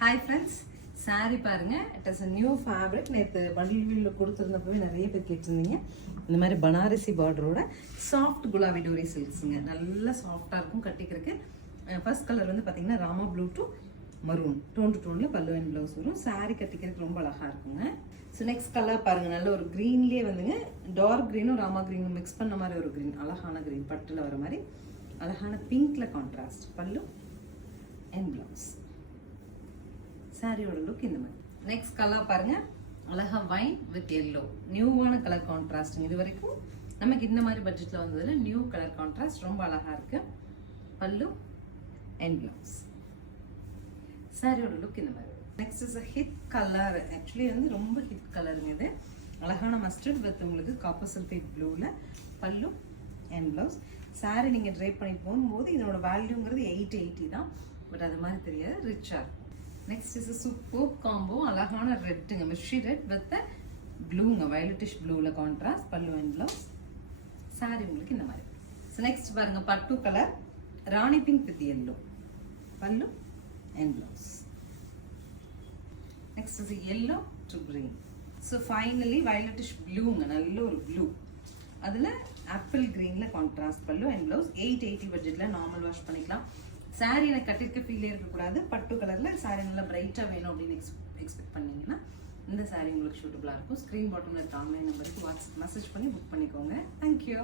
Hi friends, sari பாருங்க. It is a new fabric. நேற்று பண்டில் கொடுத்துருந்தப்பவே நிறைய பேர் கேட்டிருந்தீங்க. இந்த மாதிரி பனாரசி பார்டரோட சாஃப்ட் குலாபி டோரி சில்க்ஸுங்க. நல்லா சாஃப்டாக இருக்கும் கட்டிக்கிறதுக்கு. ஃபர்ஸ்ட் கலர் வந்து பார்த்தீங்கன்னா Rama blue to maroon tone to டோனில் பல்லு அண்ட் ப்ளவுஸ் வரும். சாரி கட்டிக்கிறதுக்கு ரொம்ப அழகாக இருக்குங்க. ஸோ நெக்ஸ்ட் கலர் பாருங்கள், நல்ல ஒரு க்ரீன்லேயே வந்துங்க டார்க் க்ரீனும் ராமா க்ரீனும் மிக்ஸ் பண்ண மாதிரி ஒரு க்ரீன், அழகான க்ரீன், பட்டில் வர மாதிரி அழகான பிங்க்கில் கான்ட்ராஸ்ட் பல்லு அண்ட் ப்ளவுஸ். சாரியோட லுக் இந்த மாதிரி. நெக்ஸ்ட் கலர் பாருங்க, அழகா வைன் வித் எல்லோ, நியூவான கலர் கான்ட்ராஸ்ட். இது வரைக்கும் நமக்கு இந்த மாதிரி பட்ஜெட்ல வந்ததுல நியூ கலர் கான்ட்ராஸ்ட் ரொம்ப அழகா இருக்கு. பல்லு அண்ட் ப்ளவுஸ். சாரியோட லுக் இந்த மாதிரி. Next is hit colour. Actually வந்து ரொம்ப ஹிட் கலருங்க இது. அழகான மஸ்டர்ட் வித் உங்களுக்கு காப்பர் சல்ஃபேட் ப்ளூல பல்லு அண்ட் ப்ளவுஸ். சாரி நீங்க ட்ரைப் பண்ணி போகும்போது இதோட வேல்யூங்கிறது 880 தான். பட் அது மாதிரி தெரியாது, ரிச்சா இருக்கும். Next is super combo. அழகான ரெட்டுங்க, மிர்ச்சி ரெட் வித் ப்ளூங்க, வயலட்டிஷ் ப்ளூவில் contrast pallu and blouse. Sari உங்களுக்கு இந்த மாதிரி. ஸோ நெக்ஸ்ட் பாருங்க, பட்டு colour rani pink with yellow pallu and blouse. Next is yellow to green. So finally violetish ப்ளூங்க, நல்ல ஒரு ப்ளூ, அதில் ஆப்பிள் க்ரீனில் கான்ட்ராஸ்ட் பல்லு அண்ட் ப்ளவுஸ். 880 பட்ஜெட்டில் நார்மல் வாஷ் பண்ணிக்கலாம். சாரி எனக்கு கட்டிருக்க ஃபீலே இருக்கக்கூடாது, பட்டு கலரில் சாரி நல்லா பிரைட்டாக வேணும் அப்படின்னு எக்ஸ்பெக்ட் பண்ணீங்கன்னா இந்த சாரி உங்களுக்கு சூட்டபுளாக இருக்கும். ஸ்க்ரீன் பாட்டமில் இருக்க ஆன்லைன் நம்பருக்கு வாட்ஸ்அப் மெசேஜ் பண்ணி புக் பண்ணிக்கோங்க. தேங்க்யூ.